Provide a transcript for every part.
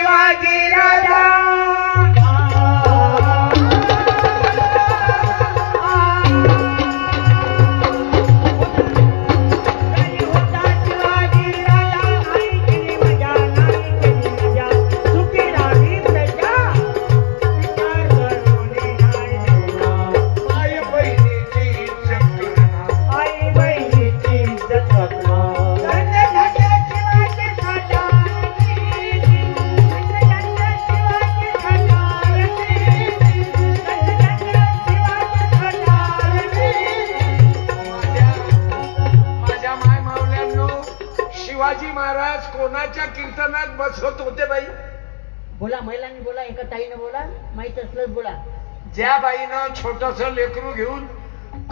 शिवाजी राजा शिवाजी महाराज कोणाच्या कीर्तनात बसवत होते बाई? बोला, महिलांनी बोला, एका ताईने बोला, माहित असलं बोला. ज्या बाईनं छोटस लेकरू घेऊन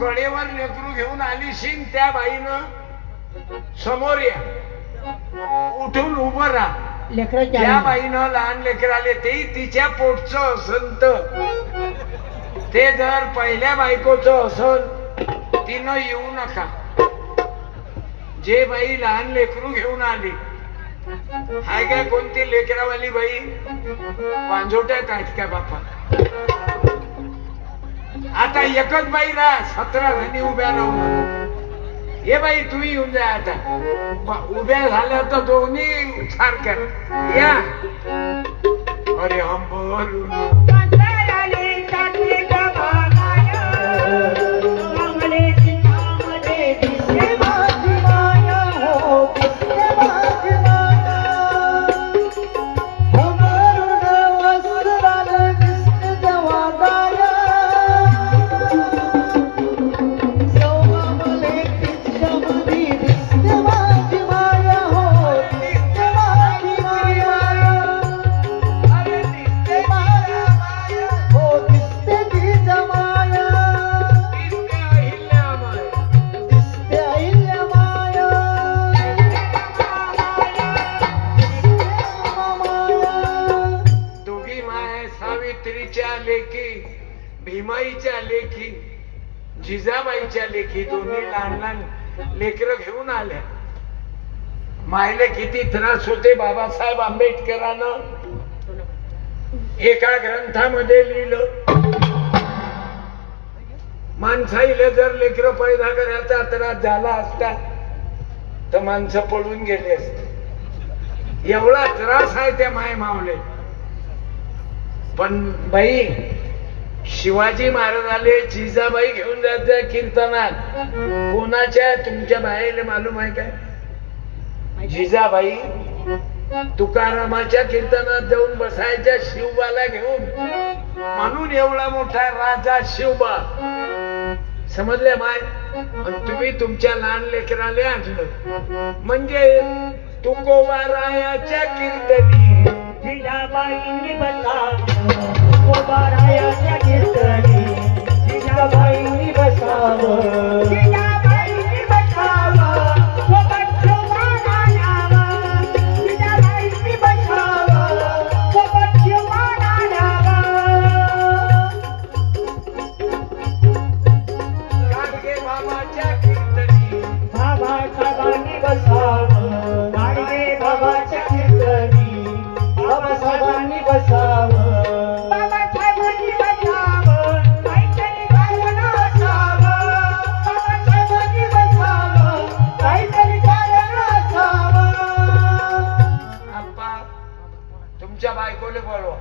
कडेवर लेकरू घेऊन आली शिन त्या बाईनं समोर या, उठून उभं राहा. लेकराच्या त्या बाईनं लहान लेकराले ते तिच्या पोटचं असंत ते जर पहिल्या बायकोचं असल तिनं येऊ नका. जे बाई लहान लेकरू घेऊन आली हाय काय कोणती लेकरावाली बाई वांझोट्यात आहेत का बापा? आता एकच बाई राहा, 17 जणी उभ्या राहून ये बाई तू येऊन जा. आता उभ्या झाल्या तर दोन्ही सारख्या या. अरे हम बोलू लेखी, भीमाईच्या लेखी, जिजाबाईच्या लेखी दोन्ही लहान लहान लेकर घेऊन आल्या. मायले किती त्रास होते बाबासाहेब आंबेडकरांनं एका ग्रंथामध्ये लिहिलं. माणसाईले जर लेकर पैदा करायचा त्रास झाला असता तर माणसं पळून गेले असते. एवढा त्रास आहे त्या माय मावले. पण बाई शिवाजी महाराजाले जिजाबाई घेऊन जायच्या कीर्तनात. कोणाच्या? तुमच्या बाईला मालूम आहे काय? जिजाबाई तुकारामाच्या कीर्तनात जाऊन बसायच्या शिवबाला घेऊन. म्हणून एवढा मोठा राजा शिवबा. समजले माय? तुम्ही तुमच्या लहान लेकराले आणलं म्हणजे तुकोबारायाच्या कीर्तनी जिजाबाईंनी बसावं, उभारायाच्या कीर्तनी जिजाबाईंनी बसावं, जिजाबाईंनी बसावं, सोबत शिवबाला न्यावं, जिजाबाईंनी बसावं, सोबत शिवबाला न्यावं. गाडगे बाबाच्या कीर्तनी बाबासाहेबांनी बसावं, गाडगे बाबाच्या कीर्तनी बाबासाहेबांनी बसावं, बाबासाहेबांनी बसावं, काहीतरी कारण असावं, बाबासाहेबांनी बसावं, काहीतरी कारण असावं. आप्पा तुमच्या बायकोले बोलवा.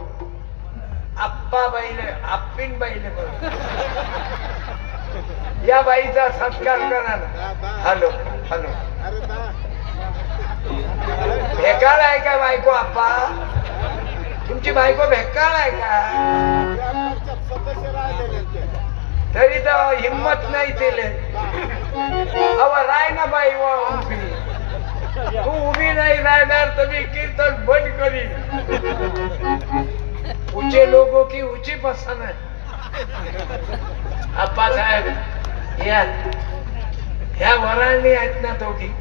आप्पा बाईले, आप्पीन बाईले बोलवा. या बाईचा सत्कार करा ना. Hello hello. भेकाळ आहे का बायको? आप्पा तुमची बायको भेकाळ आहे का? तरी तर हिम्मत नाही तिले. अव राय ना बाई व उभी. तू उभी नाही राहणार तर मी कीर्तन बंद करीन. ऊंचे लोगों की ऊंची पसंद है. आप्पा साहेब या. ह्या वराळणी आहेत ना दोघी.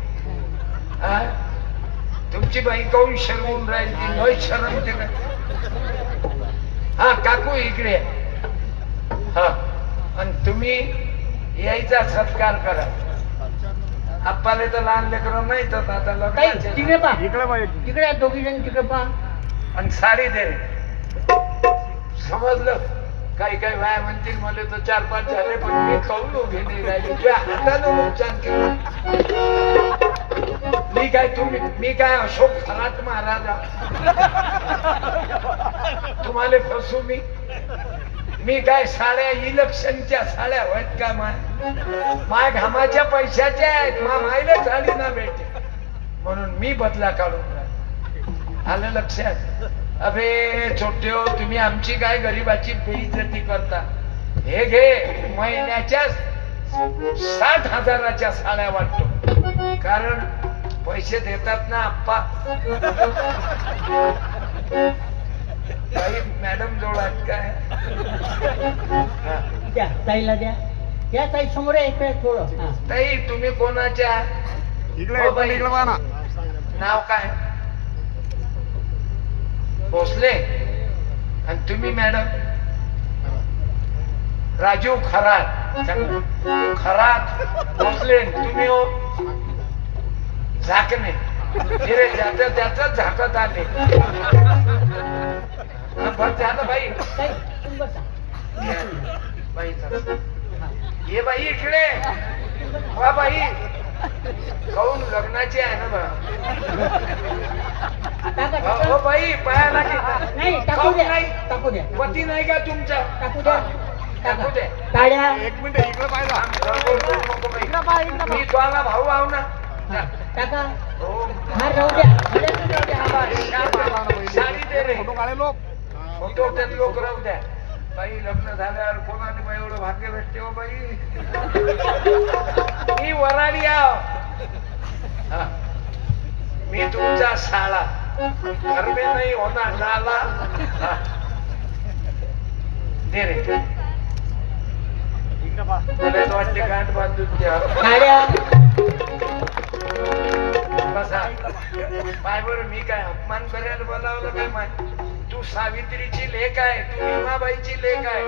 तुमची बाई काऊन शरवून राहिली? न शरम ते काय? हा काकू इकडे. हा आणि तुम्ही यायचा सत्कार करा. आप्पाले तर लहान लेकरं नाही तर आता तिकडे पहा, तिकडे दोघी जण तिकडे पहा. आणि साडी दे रे. समजलं? काही काही बाया म्हणतील मला तर 4-5 झाले पण मी कौल उभी नाही राहिली तुझ्या हातानं नुकसान केलं. मी काय अशोक खरात महाराजा तुम्हाला फसू मी काय साड्या इलेक्शनच्या साड्या होत का माय घामाच्या पैशाच्या आहेत मायला साडी ना भेटे म्हणून मी बदला काढून राहिलो. आलं लक्षात? अबे छोटे हो तुम्ही आमची काय गरीबाची बेइज्जती करता. हे घे महिन्याच्या 60,000च्या साड्या वाटतो कारण पैसे देतात ना आप्पा. काही मॅडम जवळ आहेत काय? द्या ताईला द्या. त्या ताई समोर आहे थोडं. हा. ताई तुम्ही कोणाच्या? इकडे इकडे पहा ना. नाव काय? भोसले. आणि तुम्ही मॅडम? राजू खरात. खरात भोसले. तुम्ही हो झाकणे. रे ज्याचं त्याच झाकत आले. बस झालं बाई. ताई तुम्ही बसा. बाई ये बाई इकडे. वा बाई काऊन लग्नाची आहे ना बा. टाका हो टाका. बाई पाया लागे. नाही टाकू काऊन द्या. नाही? टाकू द्या. पती नाही का तुमचा? टाकू द्या. टाकू दे. टाळ्या. एक मिनिट इकडे पाहिला. मी तुम्हाला भाऊ आहो ना. टाका. हो. हा राहू द्या. राहू द्या. हा बस. साडी दे रे. फोटो काढे लोक. फोटो त्यात लोक राहू द्या. बाई लग्न झाल्यावर कोणाने बाई एवढं भाग्य भेटते हो बाई. मी वराडी आहो. हा. मी तुमचा साळा. घर में नाही होणार नाला. हा. दे रे. इकडे पहा. मला तर वाटते गाठ बांधून द्या. टाळ्या. बसा. पाय बरं मी काय अपमान करायला बोलावलं काय माय? तू सावित्रीची लेक आहे. तू भीमाबाईची लेक आहे.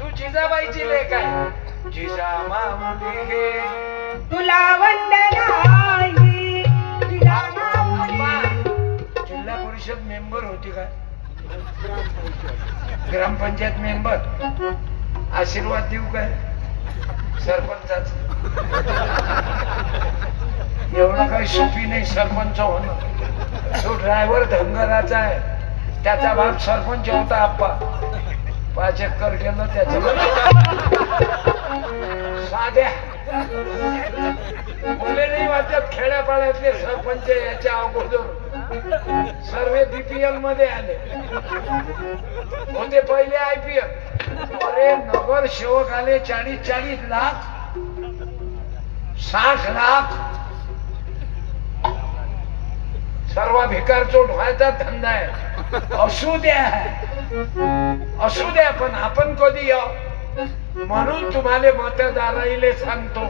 तू जिजाबाईची लेक आहे. जिजामाऊली गे तुला वंदनाई. अप्पा, जिल्हा परिषद मेंबर होती का? ग्रामपंचायत मेंबर. आशीर्वाद देऊ काय सरपंचाच? एवढं काही सोपी नाही सरपंच होणं. तो ड्रायव्हर धनगराचा आहे. त्याचा बाप सरपंच होता आप्पा. 5 एकर गेलं त्याच्यामध्ये. साध्या मुले नाही वाटत खेड्यापाड्यातले सरपंच याच्या अगोदर सर्व बीपीएल मध्ये आले होते. पहिले IPL. अरे नगर सेवक आले 40-40 लाख 60 लाख. सर्व भिकार चोट व्हायचा धंदा आहे. असू द्या पण आपण कधी या म्हणून तुम्हाला मतदाराईले सांगतो.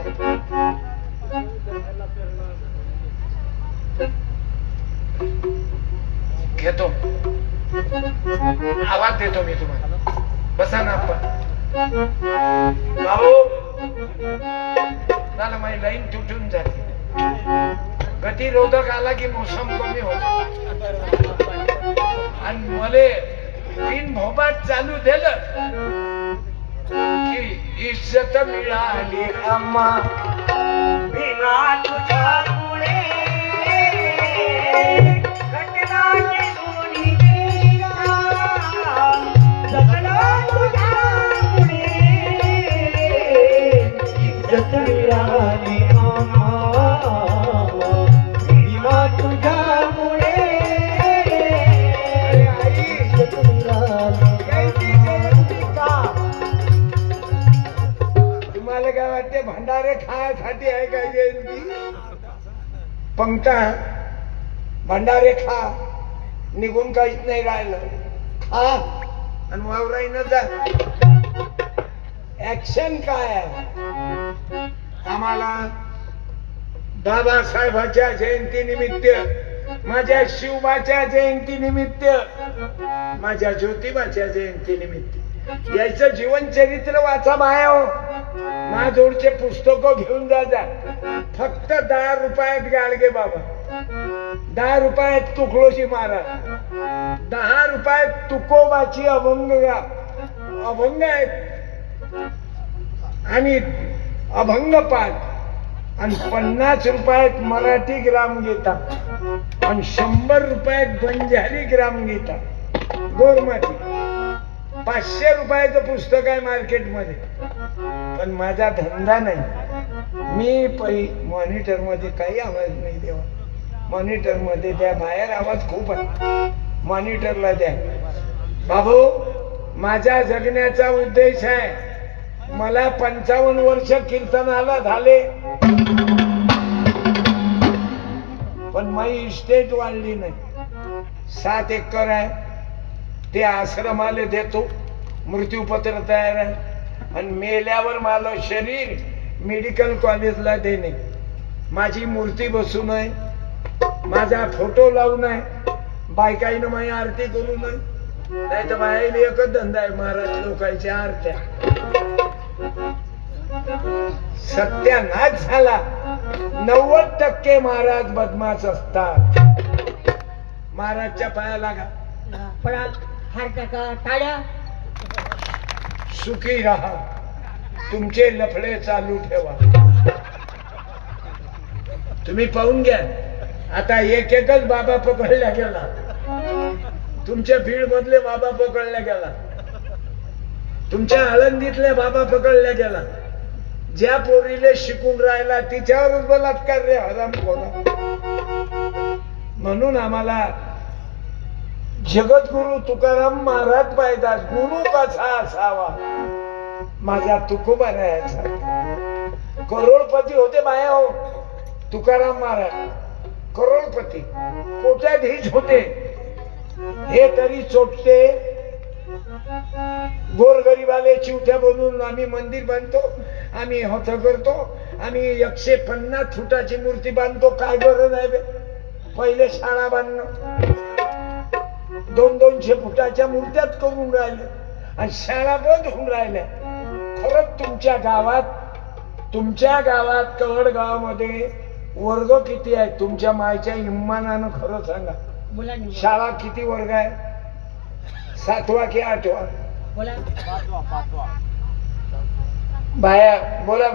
घेतो आवाज देतो मी तुम्हाला. बसा ना आपण. भाऊ झालं माझी लाईन तुटून झाली. गतिरोधक आला की मोसम कमी होतो. आणि मले 3 भोबाट चालू दिलं की इज्जत मिळाली आम्हा. बिना तुझ्यामुळे घटनाची दोन्ही केला. जगलो तुझ्यामुळे इज्जत मिळाली आम्हा. बिना तुझ्यामुळे इज्जत मिळाली आम्हा. तुम्हाला काय वाटते भंडारे खाण्यासाठी आहे काय जयंती? पंक्ता भंडारे खा निघून काहीच नाही राहिलं. खा आणि वावराईनं जा. ऍक्शन काय आहे? आम्हाला बाबासाहेबाच्या जयंती निमित्त, माझ्या शिवबाच्या जयंती निमित्त, माझ्या ज्योतिबाच्या जयंती निमित्त यायचं जीवन चरित्र वाचा बाया हो. माझोडचे पुस्तक घेऊन जा. फक्त 10 रुपयात गाडगे बाबा. 10 रुपयात तुकडोजी महाराज. 10 रुपयात तुकोबाची अभंग आहेत आणि अभंग पाठ, आणि 50 रुपयात मराठी ग्रामगीता, आणि 100 रुपयात बंजारी ग्रामगीता गोरमाटी. 500 रुपयाचं पुस्तक आहे मार्केटमध्ये. पण माझा धंदा नाही. मी मॉनिटर मध्ये काही आवाज नाही देवा. मॉनिटर मध्ये द्या, बाहेर आवाज खूप आहे, मॉनिटरला द्या. बाबू, माझा जगण्याचा उद्देश आहे. मला 55 वर्ष कीर्तनाला झाले, पण माझी इस्टेट वाढली नाही. 7 एकर आहे, ते आश्रमाला देतो. मृत्यूपत्र तयार आहे, आणि मेल्यावर मला शरीर मेडिकल कॉलेजला देणे. माझी मूर्ती बसू नये, माझा फोटो लावू नये, बायकाईनं माझी आरती करू नये. नाही तर बाहेर एकच धंदा आहे, महाराज लोकांच्या आरत्या. सत्यानाश झाला. 90% महाराज बदमाश असतात. महाराजच्या पाया लागा, पडा, हार टाका, टाळ्या. सुखी राहा, तुमचे लफडे चालू ठेवा. तुम्ही पाहून घ्या, आता एकच बाबा पकडला गेला. तुमच्या बीड मधले बाबा पकडला गेला, तुमच्या आळंदीतले बाबा पकडला गेला. ज्या पोरीले शिकून राहिला तिच्यावरच बलात्कार रे हरामखोरा. म्हणून आम्हाला जगद्गुरु तुकाराम महाराज पाहिजे. गुरु कसा असावा? माझा तुकोबा राहायचा. करोडपती होते बाया हो तुकाराम महाराज, करोडपती, कोट्याधीश होते. हे तरी चोटते. गोरगरीबाले चिवट्या बनवून आम्ही मंदिर बांधतो, आम्ही होत करतो, आम्ही 150 फुटाची मूर्ती बांधतो. काय गरज आहे बे? पहिले शाळा बांधणं, 200 फुटाच्या मूर्त्यात करून राहिले, आणि शाळा बंद होऊन राहिल्या. खरंच तुमच्या गावात कवड गावामध्ये वर्ग किती आहे? तुमच्या मायच्या इमानानं खरं सांगा. बोला नि शाळा किती वर्ग आहे? 7वा की 8वा? बोला. बाया बोला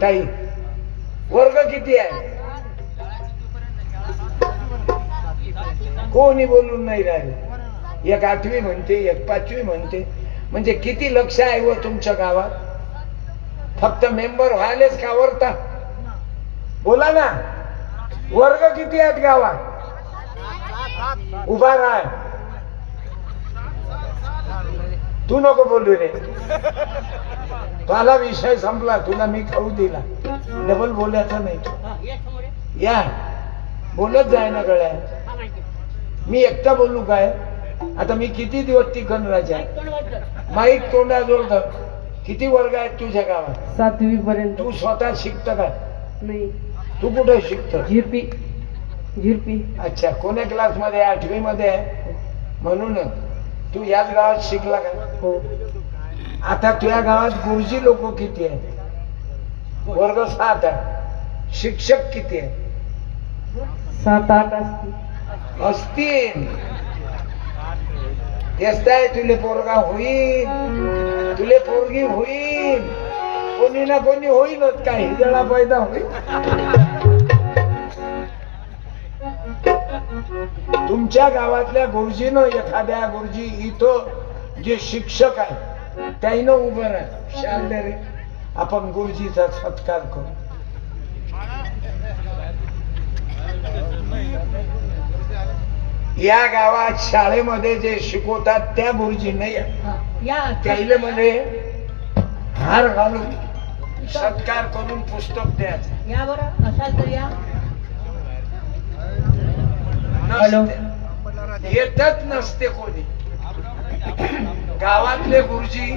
ताई, वर्ग किती आहे? कोणी बोलून नाही राहिले. एक 8वी म्हणते, एक 5वी म्हणते. म्हणजे किती लक्ष आहे व तुमच्या गावात? फक्त मेंबर व्हायलेच का वरता? बोला ना, वर्ग किती आहेत गावात? उभा राह, तू नको बोलू रे. तुला विषय संपला, तुला मी खाऊ दिला. डबल बोलायचं नाही. हा, या समोर या. या बोलत जाय ना गळ्या. हा, माहिती. मी एकटा बोलू काय? आता मी किती दिवस टिकन राजा? कोण वाटतं? माईक तोंडाजवळ धर. किती वर्ग आहेत तुझ्या गावात? 7वी पर्यंत. तू स्वतः शिकत काय? नाही. तू कुठे शिकत? झिरपी. अच्छा, कोण्या क्लास मध्ये? 8वी मध्ये आहे. म्हणून तू याच गावात शिकला का? हो. आता तुझ्या गावात गुरुजी लोक किती आहेत? वर्ग 7 आहे. शिक्षक किती आहे? 7-8 असतील. असतील. तेच काय, तुले पोरगा होईल, तुले पोरगी होईल, कोणी ना कोणी होईलच. काही जरा पैदा होईल. तुमच्या गावातल्या गुरुजीनं, एखाद्या गुरुजी इथं जे शिक्षक आहे त्याईनं उभं राहा. शारदे रे, आपण गुरुजीचा सत्कार करू. या गावात शाळेमध्ये जे शिकवतात त्या गुरुजी नाही, हा, या. त्याईले मध्ये हार घालून सत्कार करून पुस्तक द्यायचं. या बरं, असाल तर या. नसते, येतच नसते कोणी. गावातले गुरुजी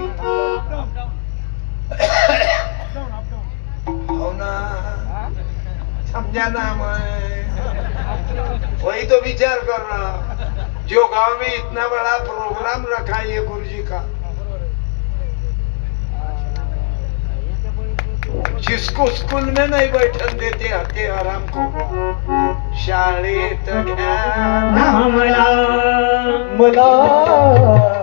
हो ना, समझा ना मैं, वही तो विचार कर रहा. जो गांव में इतना बड़ा प्रोग्राम रखा है ये गुरुजी का, जिसको स्कूल में नहीं बैठन देते आते आराम को शाळेत घ्या मला मला